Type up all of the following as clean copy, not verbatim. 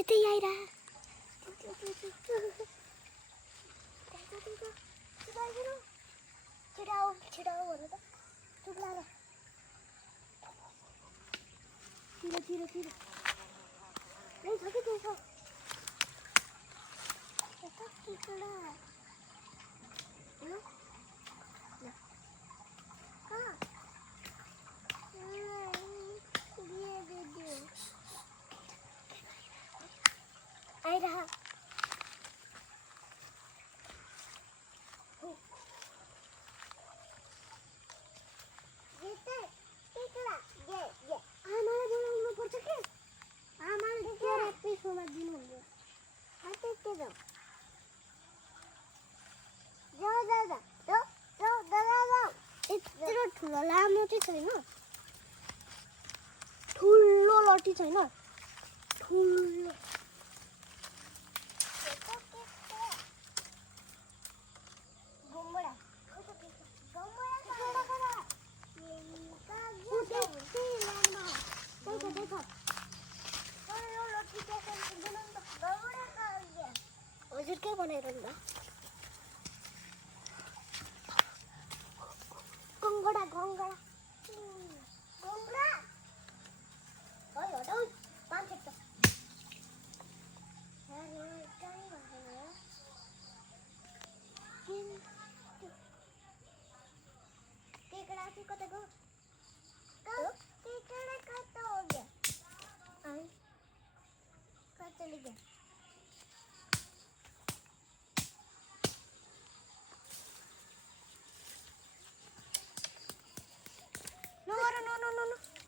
यतै आइरा छिटाऊ भन्नु त चुप्ला ल तिर नै छ कि त्यसो यता टिकला आइरहा ठुलो लामो चाहिँ छैन ठुलो लट्ठी छैन ठुलो हजुर के बनाइरहनु गङ्गडा मान्छे त केकडा चाहिँ कता गयो केकडा कता हो गया कहाँ चली गया No.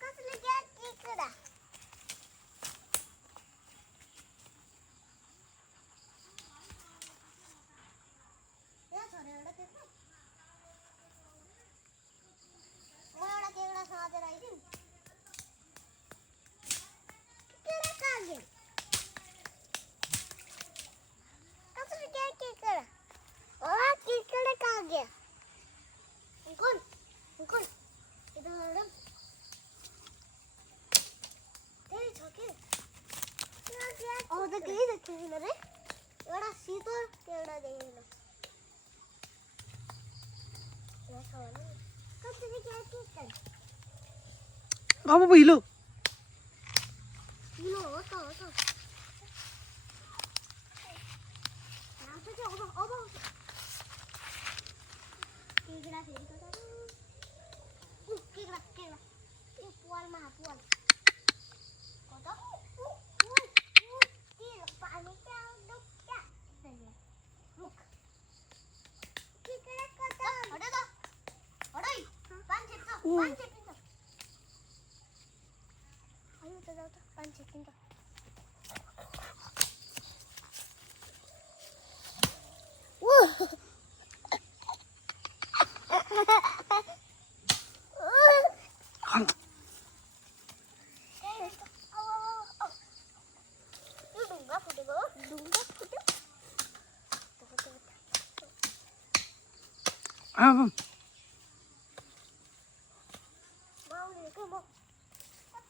कसले गया केकडा यहाँ छ रे एउटा केकडा म एउटा केकडा साँचेर आइदिउँ केकडा कहाँ गयो कसले गया केकडा केकडा कहाँ गया अंकल इधर त केही देख्दैन रे एउटा सितो एउटा देख्दैन अब हिलो हो त अब केकडा फेरि कता केकडा यो पुवालमा पुवाल कता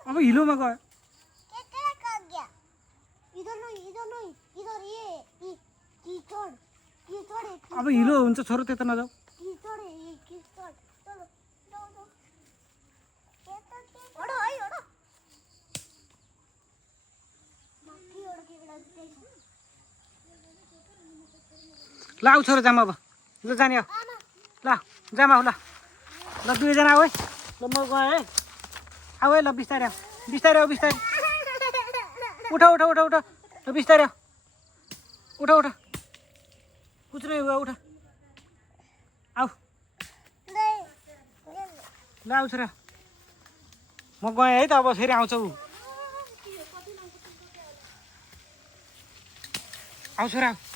अब हिलोमा गयो अब हिलो हुन्छ छोरो त्यता नजाऊ ल आऊ छोरो जाम अब ल जाने हो ल जाम आऊ ल दुईजना आऊ है ल म गएँ है आऊ है ल बिस्तारै आऊ बिस्तारै उठा ल बिस्तारै उठा कुच्रै उठा आऊ ल आऊ छोरा म गएँ है त अब फेरि आउँछ ऊ आऊ छोरा